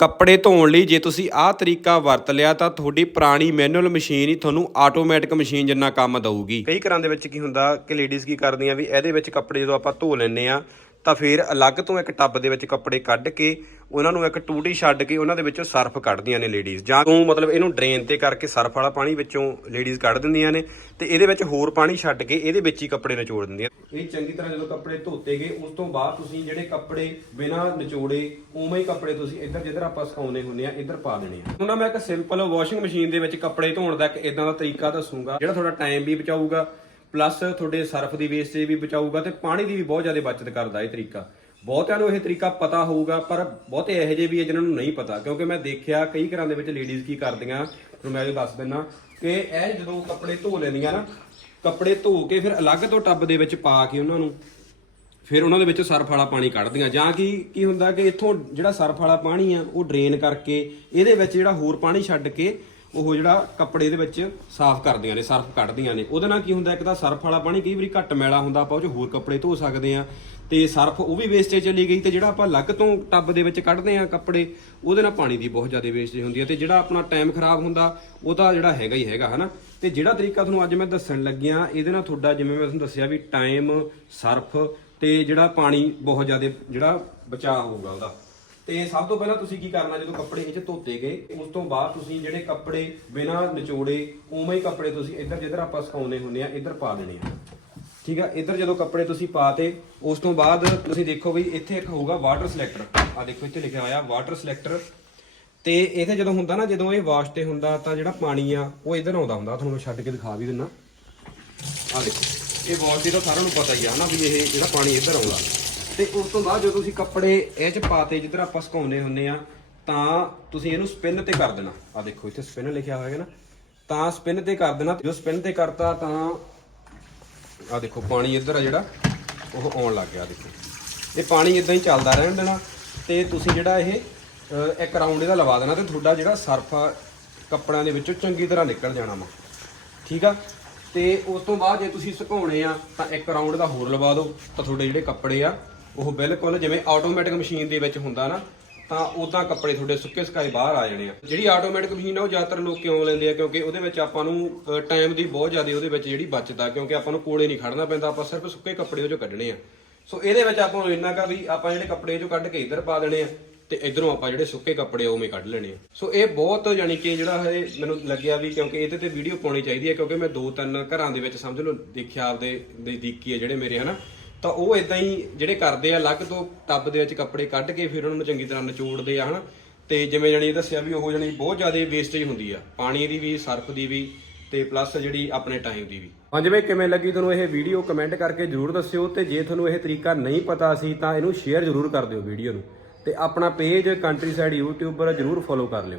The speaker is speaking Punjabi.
ਕੱਪੜੇ ਧੋਣ ਲਈ ਜੇ ਤੁਸੀਂ ਆਹ ਤਰੀਕਾ ਵਰਤ ਲਿਆ ਤਾਂ ਤੁਹਾਡੀ ਪੁਰਾਣੀ ਮੈਨੂਅਲ ਮਸ਼ੀਨ ਹੀ ਤੁਹਾਨੂੰ ਆਟੋਮੈਟਿਕ ਮਸ਼ੀਨ ਜਿੰਨਾ ਕੰਮ ਦਊਗੀ। ਕਈ ਘਰਾਂ ਦੇ ਵਿੱਚ ਕੀ ਹੁੰਦਾ ਕਿ ਲੇਡੀਜ਼ ਕੀ ਕਰਦੀਆਂ ਵੀ ਇਹਦੇ ਵਿੱਚ ਕੱਪੜੇ ਜਦੋਂ ਆਪਾਂ ਧੋ ਲੈਂਦੇ ਆ ਤਾਂ ਫਿਰ ਅਲੱਗ ਤੋਂ ਇੱਕ ਟੱਬ ਦੇ ਵਿੱਚ ਕੱਪੜੇ ਕੱਢ ਕੇ ਉਹਨਾਂ ਨੂੰ ਇੱਕ ਟੂਟੀ ਛੱਡ ਕੇ ਉਹਨਾਂ ਦੇ ਵਿੱਚੋਂ ਸਰਫ ਕੱਢਦੀਆਂ ਨੇ ਲੇਡੀਜ਼ ਜਾਂ ਤੂੰ ਮਤਲਬ ਇਹਨੂੰ ਡਰੇਨ ਤੇ ਕਰਕੇ ਸਰਫ ਵਾਲਾ ਪਾਣੀ ਵਿੱਚੋਂ ਲੇਡੀਜ਼ ਕੱਢ ਦਿੰਦੀਆਂ ਨੇ ਤੇ ਇਹਦੇ ਵਿੱਚ ਹੋਰ ਪਾਣੀ ਛੱਡ ਕੇ ਇਹਦੇ ਵਿੱਚ ਹੀ ਕੱਪੜੇ ਨਿਚੋੜ ਦਿੰਦੀਆਂ ਇਹ ਚੰਗੀ ਤਰ੍ਹਾਂ ਜਦੋਂ ਕੱਪੜੇ ਧੋਤੇ ਗਏ, ਉਸ ਤੋਂ ਬਾਅਦ ਤੁਸੀਂ ਜਿਹੜੇ ਕੱਪੜੇ ਬਿਨਾਂ ਨਿਚੋੜੇ, ਉਵੇਂ ਹੀ ਕੱਪੜੇ ਤੁਸੀਂ ਇੱਧਰ ਜਿੱਧਰ ਆਪਾਂ ਸੁਕਾਉਂਦੇ ਹੁੰਦੇ ਆ ਇੱਧਰ ਪਾ ਦੇਣੇ ਆ। ਹੁਣ ਮੈਂ ਇੱਕ ਸਿੰਪਲ ਵਾਸ਼ਿੰਗ ਮਸ਼ੀਨ ਦੇ ਵਿੱਚ ਕੱਪੜੇ ਧੋਣ ਦਾ ਇੱਕ ਇਦਾਂ ਦਾ ਤਰੀਕਾ ਦੱਸੂਗਾ, ਜਿਹੜਾ ਤੁਹਾਡਾ ਟਾਈਮ ਵੀ ਬਚਾਊਗਾ ਪਲੱਸ ਤੁਹਾਡੇ ਸਰਫ ਦੀ ਵੇਸਟੇਜ ਵੀ ਬਚਾਊਗਾ ਤੇ ਪਾਣੀ ਦੀ ਵੀ ਬਹੁਤ ਜ਼ਿਆਦਾ ਬਚਤ ਕਰਦਾ ਇਹ ਤਰੀਕਾ। ਬਹੁਤਿਆਂ ਨੂੰ ਇਹ ਤਰੀਕਾ ਪਤਾ ਹੋਊਗਾ, ਪਰ ਬਹੁਤੇ ਇਹੋ ਜਿਹੇ ਵੀ ਹੈ ਜਿਨ੍ਹਾਂ ਨੂੰ ਨਹੀਂ ਪਤਾ। ਕਿਉਂਕਿ ਮੈਂ ਦੇਖਿਆ ਕਈ ਘਰਾਂ ਦੇ ਵਿੱਚ ਲੇਡੀਜ਼ ਕੀ ਕਰਦੀਆਂ, ਤੁਹਾਨੂੰ ਮੈਂ ਇਹ ਦੱਸ ਦਿੰਨਾ ਕਿ ਇਹ ਜਦੋਂ ਕੱਪੜੇ ਧੋ ਲੈਂਦੀਆਂ ਨਾ, ਕੱਪੜੇ ਧੋ ਕੇ ਫਿਰ ਅਲੱਗ ਤੋਂ ਟੱਬ ਦੇ ਵਿੱਚ ਪਾ ਕੇ ਉਹਨਾਂ ਨੂੰ ਫਿਰ ਉਹਨਾਂ ਦੇ ਵਿੱਚ ਸਰਫ ਵਾਲਾ ਪਾਣੀ ਕੱਢਦੀਆਂ। ਜਾਂ ਕਿ, ਕੀ ਹੁੰਦਾ ਕਿ ਇੱਥੋਂ ਜਿਹੜਾ ਸਰਫ ਵਾਲਾ ਪਾਣੀ ਆ, ਉਹ ਡਰੇਨ ਕਰਕੇ ਇਹਦੇ ਵਿੱਚ ਜਿਹੜਾ ਹੋਰ ਪਾਣੀ ਛੱਡ ਕੇ ਉਹ ਜਿਹੜਾ ਕੱਪੜੇ ਦੇ ਵਿੱਚ ਸਾਫ਼ ਕਰਦੀਆਂ ਨੇ, ਸਰਫ ਕੱਢਦੀਆਂ ਨੇ। ਉਹਦੇ ਨਾਲ ਕੀ ਹੁੰਦਾ, ਇੱਕ ਤਾਂ ਸਰਫ ਵਾਲਾ ਪਾਣੀ ਕਈ ਵਾਰੀ ਘੱਟ ਮੈਲਾ ਹੁੰਦਾ, ਆਪਾਂ ਉਹ 'ਚ ਹੋਰ ਕੱਪੜੇ ਧੋ ਸਕਦੇ ਆ ਤੇ ਸਰਫ ਉਹ ਵੀ ਵੇਸਟੇਜ ਚਲੀ ਗਈ ਤੇ ਜਿਹੜਾ ਆਪਾਂ ਲੱਗ ਤੋਂ ਟੱਬ ਦੇ ਵਿੱਚ ਕੱਢਦੇ ਆ ਕੱਪੜੇ, ਉਹਦੇ ਨਾਲ ਪਾਣੀ ਦੀ ਬਹੁਤ ਜ਼ਿਆਦਾ ਵੇਸਟੇਜ ਹੁੰਦੀ ਹੈ। ਤੇ ਜਿਹੜਾ ਆਪਣਾ ਟਾਈਮ ਖਰਾਬ ਹੁੰਦਾ, ਉਹ ਤਾਂ ਜਿਹੜਾ ਹੈਗਾ ਹੀ ਹੈਗਾ, ਹਨਾ? ਤੇ ਜਿਹੜਾ ਤਰੀਕਾ ਤੁਹਾਨੂੰ ਅੱਜ ਮੈਂ ਦੱਸਣ ਲੱਗਿਆ ਇਹਦੇ ਨਾਲ ਤੁਹਾਡਾ ਜਿਵੇਂ ਮੈਂ ਤੁਹਾਨੂੰ ਦੱਸਿਆ ਵੀ ਟਾਈਮ ਸਰਫ ਤੇ ਜਿਹੜਾ ਪਾਣੀ ਬਹੁਤ ਜ਼ਿਆਦਾ ਜਿਹੜਾ ਬਚਾਅ ਹੋਊਗਾ ਉਹਦਾ। ਤੇ ਸਭ ਤੋਂ ਪਹਿਲਾਂ ਤੁਸੀਂ ਕੀ ਕਰਨਾ, ਜਦੋਂ ਕੱਪੜੇ ਇਹ 'ਚ ਧੋਤੇ ਗਏ, ਉਸ ਤੋਂ ਬਾਅਦ ਤੁਸੀਂ ਜਿਹੜੇ ਕੱਪੜੇ ਬਿਨਾਂ ਨਿਚੋੜੇ, ਉਵੇਂ ਹੀ ਕੱਪੜੇ ਤੁਸੀਂ ਇੱਧਰ ਜਿੱਧਰ ਆਪਾਂ ਸੁਕਾਉਂਦੇ ਹੁੰਦੇ ਆ ਇੱਧਰ ਪਾ ਦੇਣੇ ਆ। ਠੀਕ ਆ? ਇੱਧਰ ਜਦੋਂ ਕੱਪੜੇ ਤੁਸੀਂ ਪਾਤੇ, ਉਸ ਤੋਂ ਬਾਅਦ ਤੁਸੀਂ ਦੇਖੋ ਵੀ ਇੱਥੇ ਇੱਕ ਹੋਊਗਾ ਵਾਟਰ ਸਿਲੈਕਟਰ ਆ ਦੇਖੋ, ਇੱਥੇ ਲਿਖਿਆ ਹੋਇਆ ਵਾਟਰ ਸਿਲੈਕਟਰ ਤੇ ਇੱਥੇ ਜਦੋਂ ਹੁੰਦਾ ਨਾ, ਜਦੋਂ ਇਹ ਵਾਸ਼ ਤੇ ਹੁੰਦਾ, ਤਾਂ ਜਿਹੜਾ ਪਾਣੀ ਆ, ਉਹ ਇੱਧਰ ਆਉਂਦਾ ਹੁੰਦਾ। ਤੁਹਾਨੂੰ ਮੈਂ ਛੱਡ ਕੇ ਦਿਖਾ ਵੀ ਦਿੰਨਾ। ਆ ਦੇਖੋ, ਇਹ ਵਾਸ਼ ਦੀ ਤਾਂ ਸਾਰਿਆਂ ਨੂੰ ਪਤਾ ਹੀ ਆ ਨਾ ਵੀ ਇਹ ਜਿਹੜਾ ਪਾਣੀ ਇੱਧਰ ਆਉਂਦਾ। ਤੇ ਉਸ ਤੋਂ ਬਾਅਦ ਜਦੋਂ ਤੁਸੀਂ ਕੱਪੜੇ ਇਹ ਚ ਪਾਤੇ, ਜਿੱਧਰ ਆਪਾਂ ਸੁਕਾਉਂਦੇ ਹੁੰਦੇ ਆ ਤਾਂ ਤੁਸੀਂ ਇਹਨੂੰ ਸਪਿਨ ਤੇ ਕਰ ਦੇਣਾ। ਆ ਦੇਖੋ, ਇੱਥੇ ਸਪਿਨ ਲਿਖਿਆ ਹੋਇਆ ਹੈ ਨਾ। ਤਾਂ ਸਪਿਨ ਤੇ ਕਰ ਦੇਣਾ। ਜਦੋਂ ਸਪਿਨ ਤੇ ਕਰਤਾ ਤਾਂ ਆ ਦੇਖੋ, ਪਾਣੀ ਇੱਧਰ ਆ ਜਿਹੜਾ, ਉਹ ਆਉਣ ਲੱਗ ਗਿਆ ਦੇਖੋ। ਇਹ ਪਾਣੀ ਇਦਾਂ ਹੀ ਚੱਲਦਾ ਰਹਿਣ ਦੇਣਾ ਤੇ ਤੁਸੀਂ ਜਿਹੜਾ ਇਹ ਇੱਕ ਰਾਉਂਡ ਇਹਦਾ ਲਵਾ ਦੇਣਾ ਤੇ ਤੁਹਾਡਾ ਜਿਹੜਾ ਸਰਫ ਕੱਪੜਿਆਂ ਦੇ ਵਿੱਚੋਂ ਚੰਗੀ ਤਰ੍ਹਾਂ ਨਿਕਲ ਜਾਣਾ ਵਾ। ਠੀਕ ਆ? ਤੇ ਉਸ ਤੋਂ ਬਾਅਦ ਜੇ ਤੁਸੀਂ ਸੁਕਾਉਣੇ ਆ, ਤਾਂ ਇੱਕ ਰਾਉਂਡ ਦਾ ਹੋਰ ਲਵਾ ਦਿਓ। ਤਾਂ ਤੁਹਾਡੇ ਜਿਹੜੇ ਕੱਪੜੇ ਆ ਉਹ ਬਿਲਕੁਲ ਜਿਵੇਂ ਆਟੋਮੈਟਿਕ ਮਸ਼ੀਨ ਦੇ ਵਿੱਚ ਹੁੰਦਾ ਨਾ, ਤਾਂ ਉਦਾਂ ਕੱਪੜੇ ਤੁਹਾਡੇ ਸੁੱਕੇ ਸੁਕਾਏ ਬਾਹਰ ਆ ਜਾਣੇ ਆ। ਜਿਹੜੀ ਆਟੋਮੈਟਿਕ ਮਸ਼ੀਨ ਆ, ਉਹ ਜ਼ਿਆਦਾਤਰ ਲੋਕ ਕਿਉਂ ਲੈਂਦੇ ਆ? ਕਿਉਂਕਿ ਉਹਦੇ ਵਿੱਚ ਆਪਾਂ ਨੂੰ ਟਾਈਮ ਦੀ ਬਹੁਤ ਜ਼ਿਆਦਾ ਉਹਦੇ ਵਿੱਚ ਜਿਹੜੀ ਬਚਦਾ ਕਿਉਂਕਿ ਆਪਾਂ ਨੂੰ ਕੋਲੇ ਨਹੀਂ ਖੜਨਾ ਪੈਂਦਾ, ਆਪਾਂ ਸਿਰਫ ਸੁੱਕੇ ਕੱਪੜੇ ਉਹ ਚੋਂ ਕੱਢਣੇ ਆ। ਸੋ ਇਹਦੇ ਵਿੱਚ ਆਪਾਂ ਨੂੰ ਇੰਨਾ ਕਾ ਵੀ ਆਪਾਂ ਜਿਹੜੇ ਕੱਪੜੇ ਚੋਂ ਕੱਢ ਕੇ ਇੱਧਰ ਪਾ ਦੇਣੇ ਆ, ਤੇ ਇਧਰੋਂ ਆਪਾਂ ਜਿਹੜੇ ਸੁੱਕੇ ਕੱਪੜੇ ਉਵੇਂ ਕੱਢ ਲੈਣੇ ਆ। ਸੋ ਇਹ ਬਹੁਤ ਯਾਨੀ ਕਿ ਜਿਹੜਾ ਹੈ ਮੈਨੂੰ ਲੱਗਿਆ ਵੀ ਕਿਉਂਕਿ ਇਹਦੇ ਤੇ ਵੀਡੀਓ ਪਾਉਣੀ ਚਾਹੀਦੀ ਹੈ ਕਿਉਂਕਿ ਮੈਂ ਦੋ ਤਿੰਨ ਘਰਾਂ ਦੇ ਵਿੱਚ ਸਮਝ ਲਓ, ਦੇਖਿਆ ਆਪਦੇ ਨਜ਼ਦੀਕੀ ਹੈ ਜਿਹੜੇ ਮੇਰੇ, ਹਨਾ? ਤਾਂ ਉਹ ਇਦਾਂ ਹੀ ਜਿਹੜੇ ਕਰਦੇ ਆ, ਅਲੱਗ ਤੋਂ ਟੱਬ ਦੇ ਵਿੱਚ ਕੱਪੜੇ ਕੱਢ ਕੇ ਫਿਰ ਉਹਨਾਂ ਨੂੰ ਚੰਗੀ ਤਰ੍ਹਾਂ ਨਿਚੋੜਦੇ ਆ, ਹਨਾ। ਤੇ ਜਿਵੇਂ ਜਣੀ ਦੱਸਿਆ ਵੀ ਉਹ ਜਣੀ ਬਹੁਤ ਜ਼ਿਆਦਾ ਵੇਸਟੇਜ ਹੁੰਦੀ ਆ, ਪਾਣੀ ਦੀ ਵੀ, ਸਰਫ ਦੀ ਵੀ, ਤੇ ਪਲੱਸ ਜਿਹੜੀ ਆਪਣੇ ਟਾਈਮ ਦੀ ਵੀ। ਹਾਂਜੀ ਬਈ ਕਿਵੇਂ ਲੱਗੀ ਤੁਹਾਨੂੰ ਇਹ ਵੀਡੀਓ ਕਮੈਂਟ ਕਰਕੇ ਜਰੂਰ ਦੱਸਿਓ, ਤੇ ਜੇ ਤੁਹਾਨੂੰ ਇਹ ਤਰੀਕਾ ਨਹੀਂ ਪਤਾ ਸੀ, ਤਾਂ ਇਹਨੂੰ ਸ਼ੇਅਰ ਜਰੂਰ ਕਰ ਦਿਓ ਵੀਡੀਓ ਨੂੰ। ਤੇ ਆਪਣਾ ਪੇਜ ਕੰਟਰੀ ਸਾਈਡ ਯੂਟਿਊਬ ਪਰ ਜਰੂਰ ਫੋਲੋ ਕਰ ਲਿਓ।